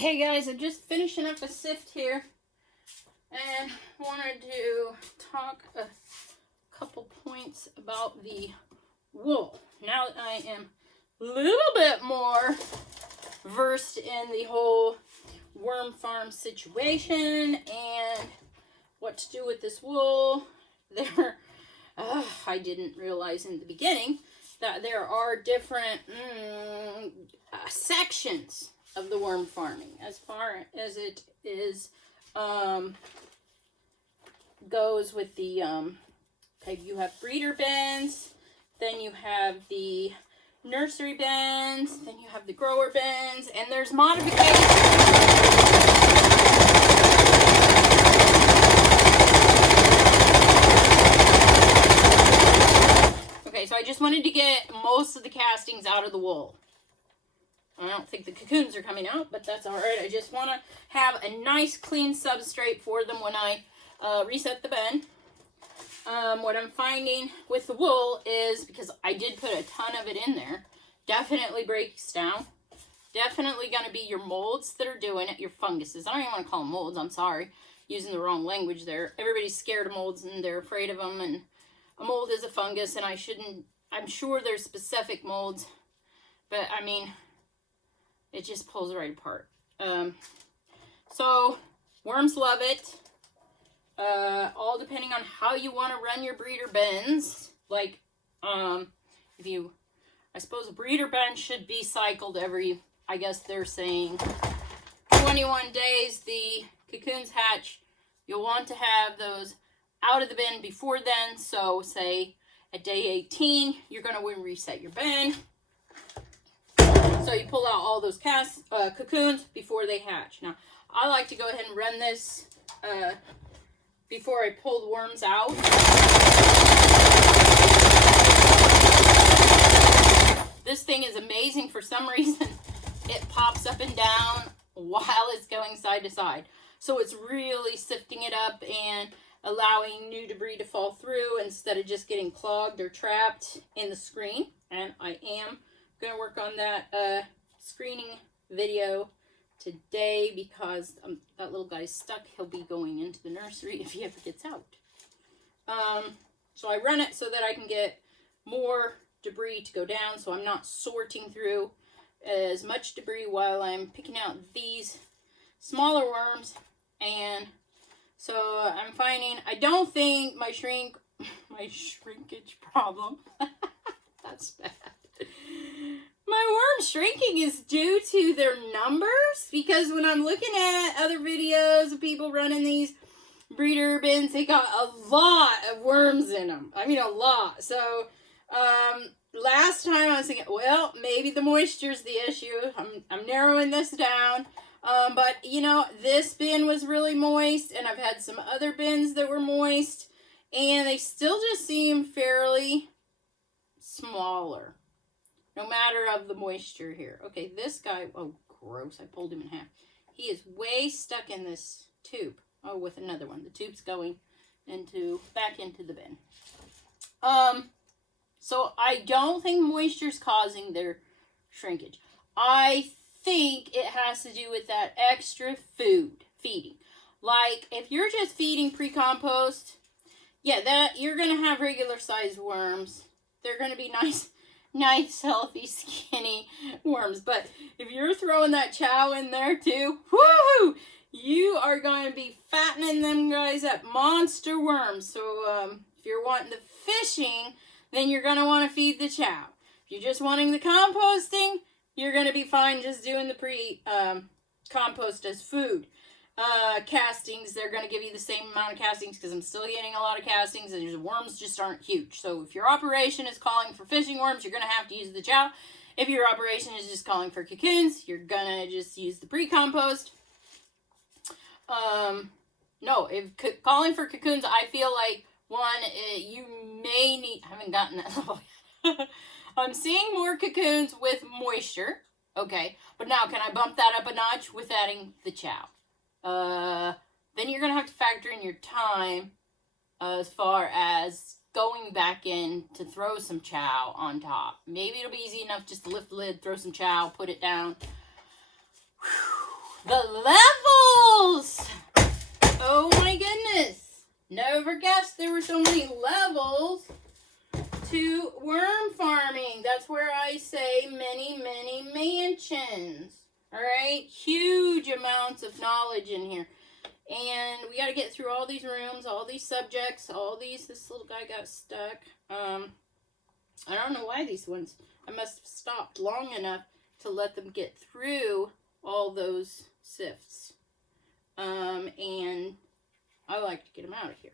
Okay guys, I'm just finishing up a sift here and wanted to talk a couple points about the wool. Now that I am a little bit more versed in the whole worm farm situation and what to do with this wool, I didn't realize in the beginning that there are different sections of the worm farming as far as it is goes with the okay, you have breeder bins, then you have the nursery bins, then you have the grower bins, and there's modifications. Okay, so I just wanted to get most of the castings out of the wool. I don't think the cocoons are coming out, but that's all right. I just want to have a nice clean substrate for them when I reset the bin. What I'm finding with the wool is, because I did put a ton of it in there, definitely breaks down. Definitely going to be your molds that are doing it, your funguses. I don't even want to call them molds, I'm sorry. Using the wrong language there. Everybody's scared of molds and they're afraid of them, and a mold is a fungus, and I'm sure there's specific molds, but I mean, it just pulls right apart. So worms love it. All depending on how you want to run your breeder bins. Like, I suppose a breeder bin should be cycled every, I guess they're saying 21 days. The cocoons hatch. You'll want to have those out of the bin before then. So say at day 18, you're going to reset your bin. So you pull out all those cocoons before they hatch. Now, I like to go ahead and run this before I pull the worms out. This thing is amazing. For some reason, it pops up and down while it's going side to side. So it's really sifting it up and allowing new debris to fall through instead of just getting clogged or trapped in the screen. And I am going to work on that screening video today because that little guy's stuck. He'll be going into the nursery if he ever gets out. So I run it so that I can get more debris to go down, so I'm not sorting through as much debris while I'm picking out these smaller worms. And so I'm finding, I don't think my shrinkage problem, that's bad. My worm shrinking is due to their numbers, because when I'm looking at other videos of people running these breeder bins, they got a lot of worms in them. I mean, a lot. So, last time I was thinking, well, maybe the moisture's the issue. I'm narrowing this down. But, you know, this bin was really moist, and I've had some other bins that were moist, and they still just seem fairly smaller. No matter of the moisture here. Okay, this guy, oh, gross, I pulled him in half. He is way stuck in this tube. Oh, with another one. The tube's going back into the bin. So I don't think moisture's causing their shrinkage. I think it has to do with that extra feeding. Like, if you're just feeding pre-compost, yeah, that you're going to have regular sized worms. They're going to be nice, healthy, skinny worms. But if you're throwing that chow in there too, woohoo! You are going to be fattening them guys up. Monster worms. So if you're wanting the fishing, then you're going to want to feed the chow. If you're just wanting the composting, you're going to be fine just doing the compost as food. Castings, they're going to give you the same amount of castings, because I'm still getting a lot of castings and the worms just aren't huge. So if your operation is calling for fishing worms, you're going to have to use the chow. If your operation is just calling for cocoons, you're going to just use the pre-compost. No, if calling for cocoons, I feel like, you may need, I haven't gotten that level yet. I'm seeing more cocoons with moisture. Okay, but now can I bump that up a notch with adding the chow? Then you're going to have to factor in your time as far as going back in to throw some chow on top. Maybe it'll be easy enough just to lift the lid, throw some chow, put it down. Whew. The levels! Oh my goodness. Never guessed there were so many levels to worm farming. That's where I say many, many mansions. Alright? Huge amounts of knowledge in here. And we got to get through all these rooms, all these subjects, all these. This little guy got stuck. I don't know why these ones. I must have stopped long enough to let them get through all those sifts. And I like to get them out of here.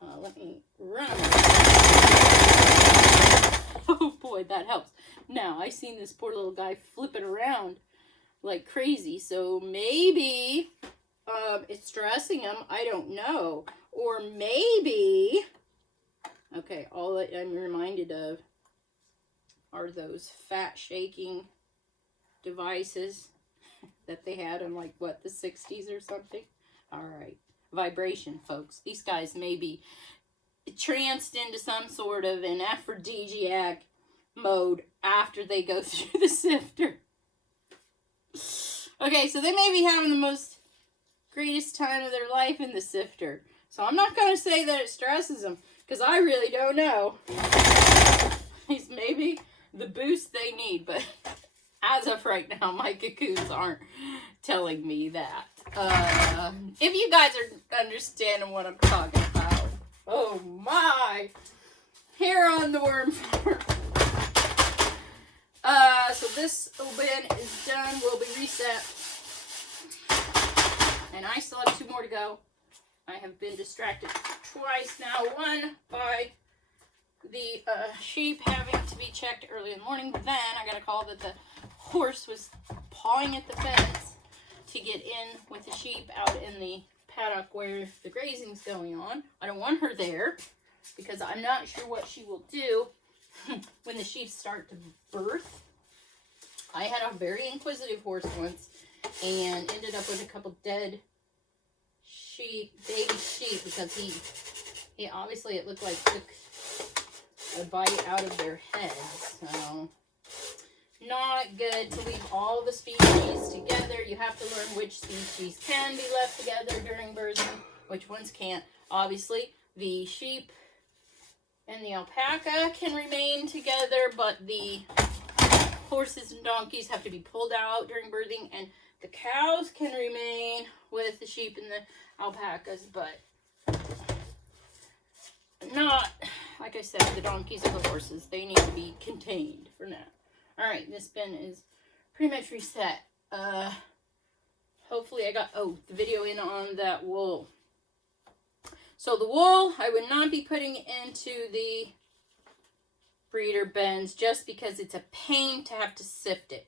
Let me run. Oh boy, that helps. Now, I seen this poor little guy flipping around like crazy. So maybe it's stressing him. I don't know. Or maybe, okay, all that I'm reminded of are those fat shaking devices that they had in like, what, the 60s or something? All right. Vibration, folks. These guys may be tranced into some sort of an aphrodisiac mode after they go through the sifter. Okay, so they may be having the most greatest time of their life in the sifter. So I'm not going to say that it stresses them, because I really don't know. It's maybe the boost they need, but as of right now, my cocoons aren't telling me that. If you guys are understanding what I'm talking about. Oh my! Here on the worm farm. So this bin is done. Will be reset. And I still have 2 more to go. I have been distracted twice now. One by the sheep having to be checked early in the morning. Then I got a call that the horse was pawing at the fence to get in with the sheep out in the paddock where the grazing's going on. I don't want her there because I'm not sure what she will do when the sheep start to birth. I had a very inquisitive horse once and ended up with a couple dead sheep, baby sheep, because he obviously, it looked like took a bite out of their heads. So not good to leave all the species together. You have to learn which species can be left together during birthing, which ones can't. Obviously, the sheep and the alpaca can remain together, but the horses and donkeys have to be pulled out during birthing, and the cows can remain with the sheep and the alpacas, but not, like I said, the donkeys and the horses. They need to be contained for now. Alright, this bin is pretty much reset. Hopefully I got, the video in on that wool. So the wool, I would not be putting into the breeder bins just because it's a pain to have to sift it.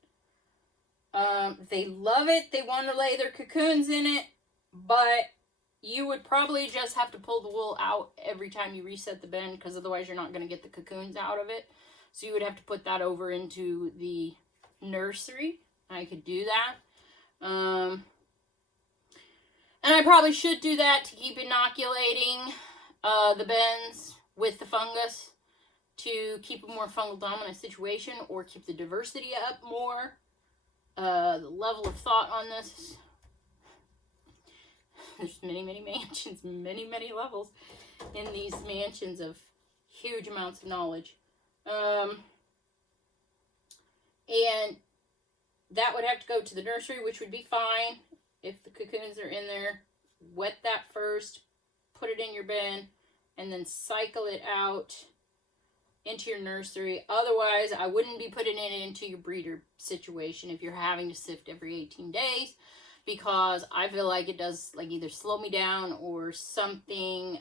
They love it. They want to lay their cocoons in it, but you would probably just have to pull the wool out every time you reset the bin, because otherwise you're not going to get the cocoons out of it. So you would have to put that over into the nursery. I could do that. And I probably should do that to keep inoculating the bins with the fungus, to keep a more fungal dominant situation or keep the diversity up more. The level of thought on this. There's many, many mansions, many, many levels in these mansions of huge amounts of knowledge. And that would have to go to the nursery, which would be fine. If the cocoons are in there, wet that first, put it in your bin, and then cycle it out into your nursery. Otherwise, I wouldn't be putting it into your breeder situation if you're having to sift every 18 days, because I feel like it does like either slow me down or something,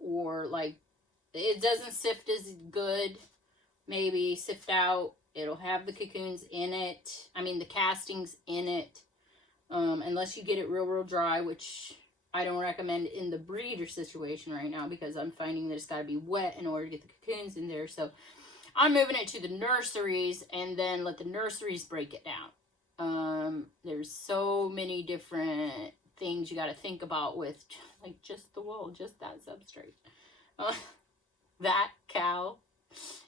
or like it doesn't sift as good. Maybe sift out, it'll have the cocoons in it, the castings in it, unless you get it real dry, which I don't recommend in the breeder situation right now, because I'm finding that it's got to be wet in order to get the cocoons in there. So I'm moving it to the nurseries and then let the nurseries break it down. There's so many different things you got to think about with like just the wool, just that substrate. That cow.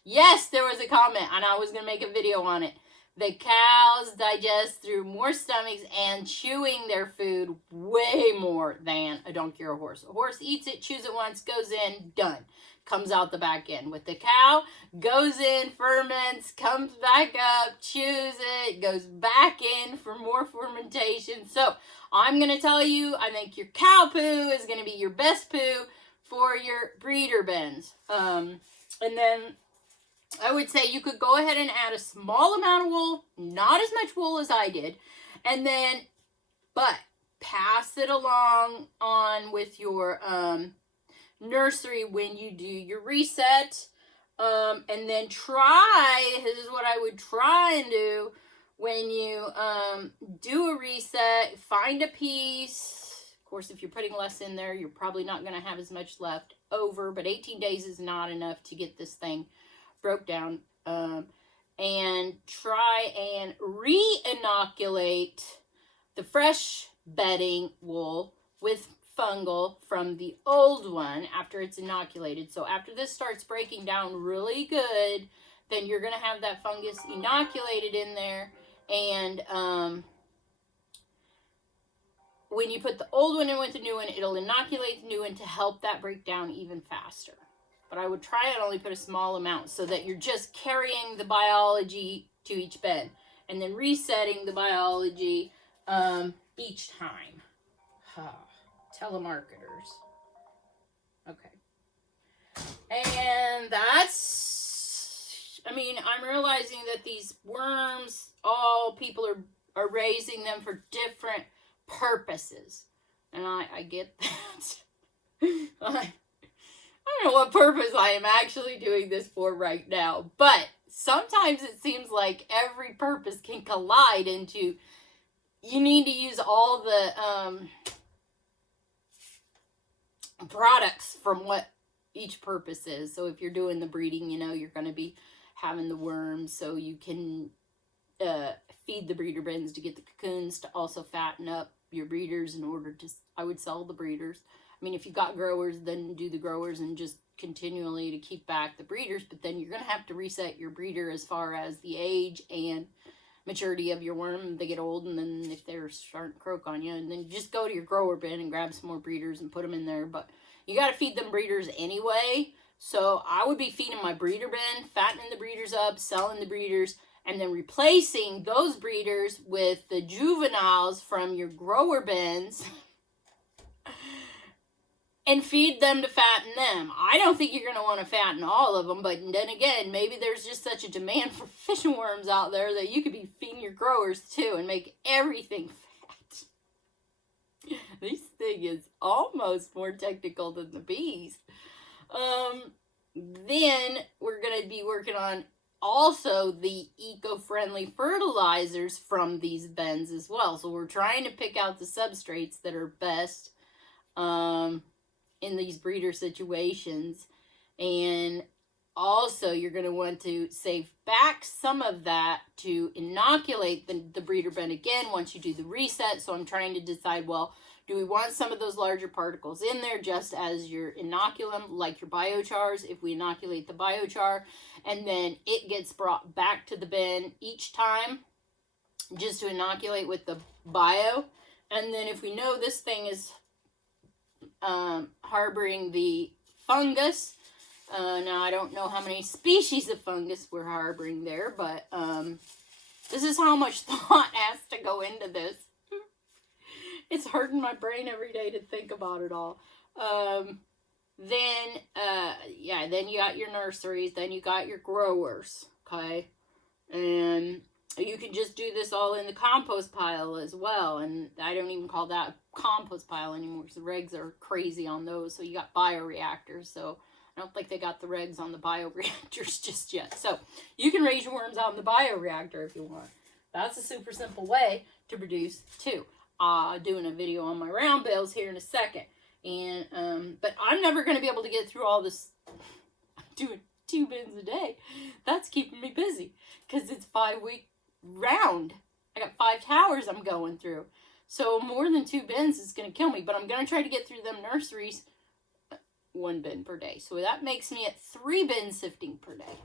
Yes, there was a comment and I was going to make a video on it. The cows digest through more stomachs and chewing their food way more than a donkey or a horse. A horse eats it, chews it once, goes in, done. Comes out the back end. With the cow, goes in, ferments, comes back up, chews it, goes back in for more fermentation. So I'm going to tell you, I think your cow poo is going to be your best poo for your breeder bins. And then I would say you could go ahead and add a small amount of wool, not as much wool as I did, and then, but pass it along on with your nursery when you do your reset. And then this is what I would try and do when you do a reset. Find a piece. Of course, if you're putting less in there, you're probably not going to have as much left over, but 18 days is not enough to get this thing broke down, and try and re-inoculate the fresh bedding wool with fungal from the old one after it's inoculated. So after this starts breaking down really good, then you're going to have that fungus inoculated in there, and when you put the old one in with the new one, it'll inoculate the new one to help that break down even faster. But I would try and only put a small amount so that you're just carrying the biology to each bed and then resetting the biology each time. Telemarketers. Okay. And that's, I mean, I'm realizing that these worms, all people are raising them for different purposes. And I get that. I don't know what purpose I am actually doing this for right now, but sometimes it seems like every purpose can collide into, you need to use all the products from what each purpose is. So if you're doing the breeding, you know, you're going to be having the worms so you can feed the breeder bins to get the cocoons to also fatten up your breeders in order to, I would sell the breeders. I mean, if you've got growers, then do the growers and just continually to keep back the breeders, but then you're going to have to reset your breeder as far as the age and maturity of your worm. They get old, and then if they're starting to croak on you, and then just go to your grower bin and grab some more breeders and put them in there. But you got to feed them breeders anyway, so I would be feeding my breeder bin, fattening the breeders up, selling the breeders, and then replacing those breeders with the juveniles from your grower bins and feed them to fatten them. I don't think you're going to want to fatten all of them, but then again, maybe there's just such a demand for fishing worms out there that you could be feeding your growers too and make everything fat. This thing is almost more technical than the bees. Then we're going to be working on also the eco-friendly fertilizers from these bins as well. So we're trying to pick out the substrates that are best in these breeder situations. And also you're going to want to save back some of that to inoculate the breeder bin again once you do the reset. So I'm trying to decide, well, do we want some of those larger particles in there just as your inoculum, like your biochars? If we inoculate the biochar and then it gets brought back to the bin each time just to inoculate with the bio. And then if we know this thing is harboring the fungus, now I don't know how many species of fungus we're harboring there, but this is how much thought has to go into this. It's hurting my brain every day to think about it all. Then you got your nurseries, then you got your growers, okay? And you can just do this all in the compost pile as well. And I don't even call that a compost pile anymore because the regs are crazy on those. So you got bioreactors. So I don't think they got the regs on the bioreactors just yet. So you can raise your worms out in the bioreactor if you want. That's a super simple way to produce too. Doing a video on my round bales here in a second. And but I'm never going to be able to get through all this. I'm doing 2 bins a day. That's keeping me busy because it's 5-week round. I got 5 towers I'm going through. So more than 2 bins is going to kill me. But I'm going to try to get through them nurseries 1 bin per day. So that makes me at 3 bins sifting per day.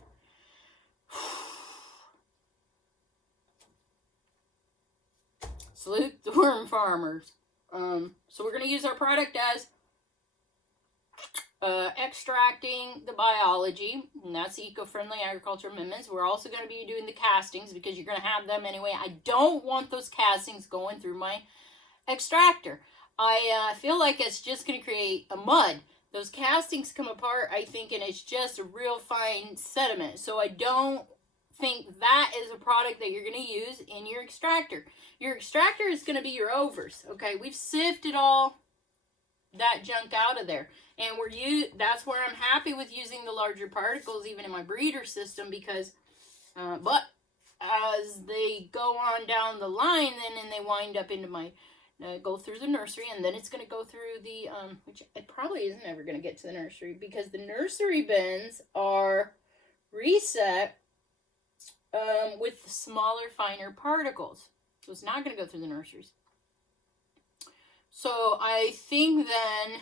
Salute the worm farmers. So we're going to use our product as extracting the biology, and that's eco-friendly agriculture amendments. We're also going to be doing the castings because you're going to have them anyway. I don't want those castings going through my extractor. I feel like it's just going to create a mud. Those castings come apart, I think, and it's just a real fine sediment. So I don't think that is a product that you're going to use in your extractor. Your extractor is going to be your overs. Okay, we've sifted all that junk out of there, and that's where I'm happy with using the larger particles even in my breeder system, because but as they go on down the line, then they wind up into my go through the nursery, and then it's going to go through the which it probably isn't ever going to get to the nursery, because the nursery bins are reset with the smaller, finer particles, so it's not going to go through the nurseries. So I think then,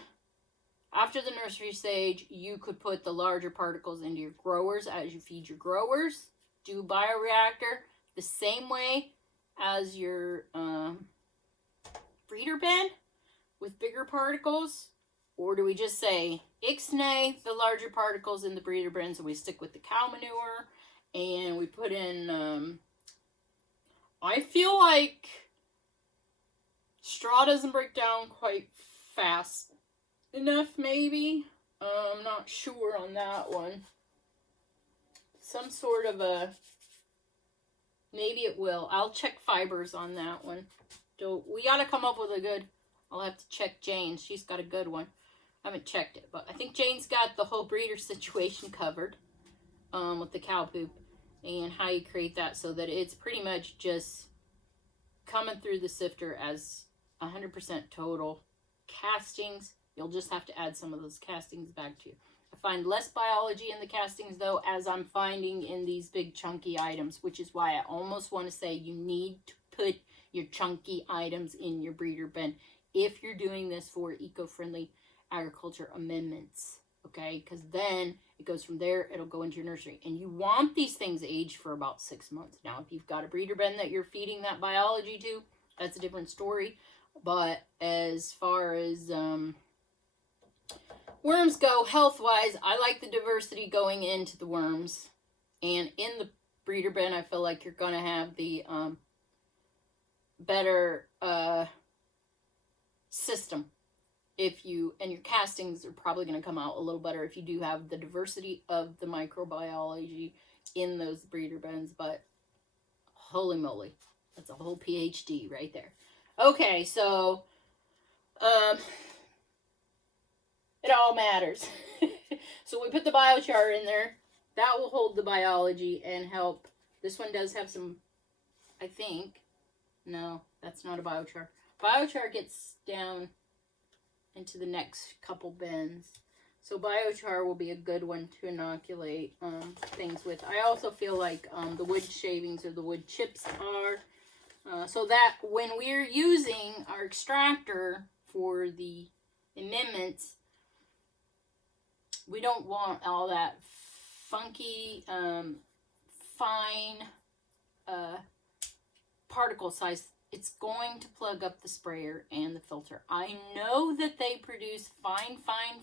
after the nursery stage, you could put the larger particles into your growers as you feed your growers. Do bioreactor the same way as your breeder bin with bigger particles. Or do we just say, ixnay the larger particles in the breeder bins, and we stick with the cow manure, and we put in, I feel like straw doesn't break down quite fast enough, maybe. I'm not sure on that one. Some sort of maybe it will. I'll check fibers on that one. So we got to come up with a good, I'll have to check Jane. She's got a good one. I haven't checked it, but I think Jane's got the whole breeder situation covered with the cow poop and how you create that so that it's pretty much just coming through the sifter as 100% total castings. You'll just have to add some of those castings back to you. I find less biology in the castings, though, as I'm finding in these big chunky items, which is why I almost want to say you need to put your chunky items in your breeder bin if you're doing this for eco-friendly agriculture amendments, okay? Because then it goes from there, it'll go into your nursery. And you want these things aged for about 6 months. Now, if you've got a breeder bin that you're feeding that biology to, that's a different story. But as far as worms go, health-wise, I like the diversity going into the worms. And in the breeder bin, I feel like you're going to have the better system. And your castings are probably going to come out a little better if you do have the diversity of the microbiology in those breeder bins. But holy moly, that's a whole PhD right there. Okay, so it all matters. So we put the biochar in there. That will hold the biology and help. This one does have some, I think. No, that's not a biochar. Biochar gets down into the next couple bins. So biochar will be a good one to inoculate things with. I also feel like the wood shavings or the wood chips are. So that when we're using our extractor for the amendments, we don't want all that funky, fine particle size. It's going to plug up the sprayer and the filter. I know that they produce fine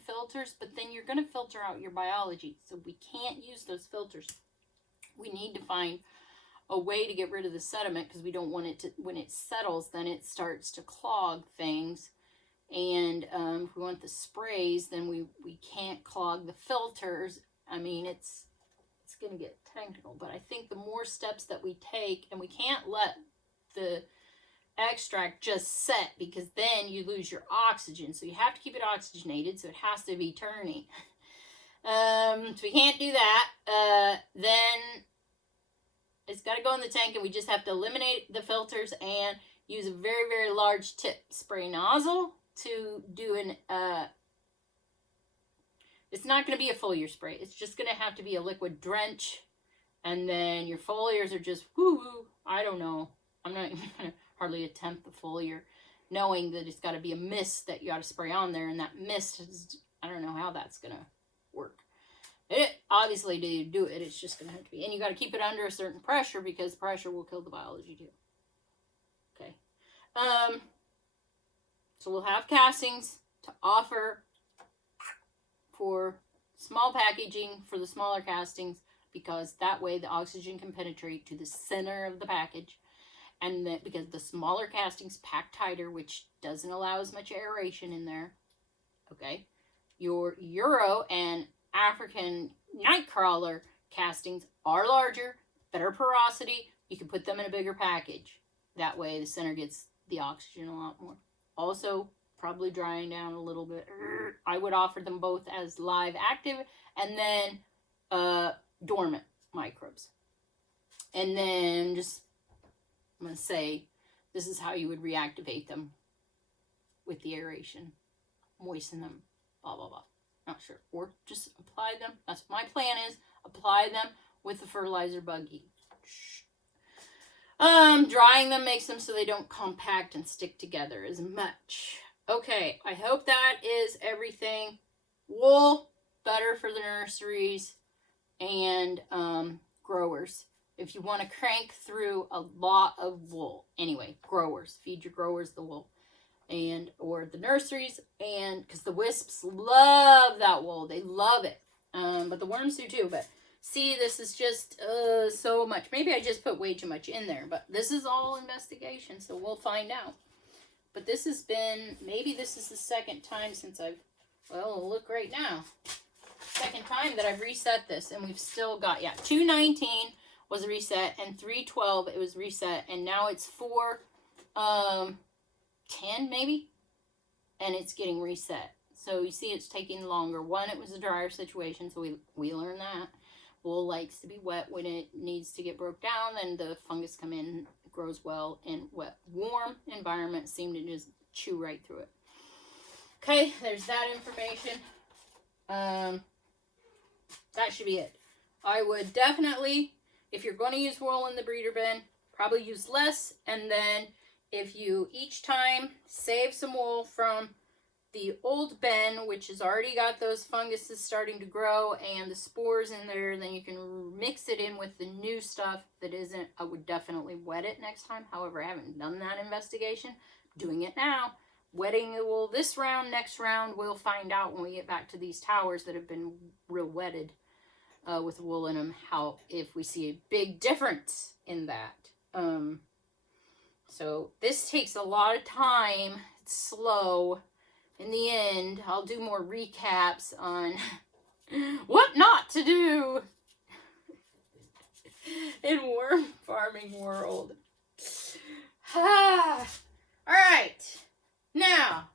filters, but then you're going to filter out your biology. So we can't use those filters. We need to find a way to get rid of the sediment, because we don't want it to, when it settles, then it starts to clog things. And if we want the sprays, then we can't clog the filters. I mean, it's going to get technical, but I think the more steps that we take, and we can't let the extract just set, because then you lose your oxygen. So you have to keep it oxygenated, so it has to be turning. So we can't do that. Then it's got to go in the tank, and we just have to eliminate the filters and use a very, very large tip spray nozzle to do an, it's not going to be a foliar spray. It's just going to have to be a liquid drench. And then your foliars are just, woo-woo, I don't know. I'm not even going to hardly attempt the foliar, knowing that it's got to be a mist that you got to spray on there. And that mist is, I don't know how that's going to work. It obviously, to do it, it's just going to have to be. And you got to keep it under a certain pressure, because pressure will kill the biology too. Okay. So we'll have castings to offer for small packaging for the smaller castings, because that way the oxygen can penetrate to the center of the package. And that because the smaller castings pack tighter, which doesn't allow as much aeration in there. Okay. Your Euro and African nightcrawler castings are larger, better porosity. You can put them in a bigger package. That way the center gets the oxygen a lot more. Also, probably drying down a little bit. I would offer them both as live active and then dormant microbes. And then just, I'm going to say, this is how you would reactivate them with the aeration. Moisten them, blah, blah, blah. Not sure. Or just apply them. That's what my plan is. Apply them with the fertilizer buggy. Drying them makes them so they don't compact and stick together as much. Okay, I hope that is everything. Wool, better for the nurseries and growers. If you want to crank through a lot of wool. Anyway, growers. Feed your growers the wool. And or the nurseries, and because the wisps love that wool. They love it. But the worms do too. But see, this is just so much. Maybe I just put way too much in there. But this is all investigation, so we'll find out. But this has been, maybe this is the second time since well, look right now. Second time that I've reset this, and we've still got, 219 was reset, and 312 it was reset, and now it's 410 maybe, and it's getting reset. So you see it's taking longer. One, it was a drier situation, so we learned that. Wool likes to be wet when it needs to get broke down, and the fungus come in, grows well in wet, warm environments, seem to just chew right through it. Okay, there's that information. That should be it. I would definitely, if you're going to use wool in the breeder bin, probably use less, and then if you each time save some wool from the old bin, which has already got those funguses starting to grow and the spores in there, then you can mix it in with the new stuff that isn't. I would definitely wet it next time. However, I haven't done that investigation. Doing it now. Wetting the wool this round, next round, we'll find out when we get back to these towers that have been real wetted with wool in them, if we see a big difference in that. So this takes a lot of time. It's slow. In the end, I'll do more recaps on what not to do in worm farming world. All right. Now,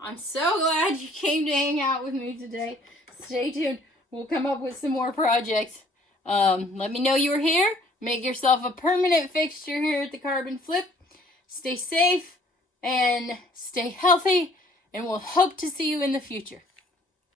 I'm so glad you came to hang out with me today. Stay tuned. We'll come up with some more projects. Let me know you were here. Make yourself a permanent fixture here at the Carbon Flip. Stay safe and stay healthy, and we'll hope to see you in the future.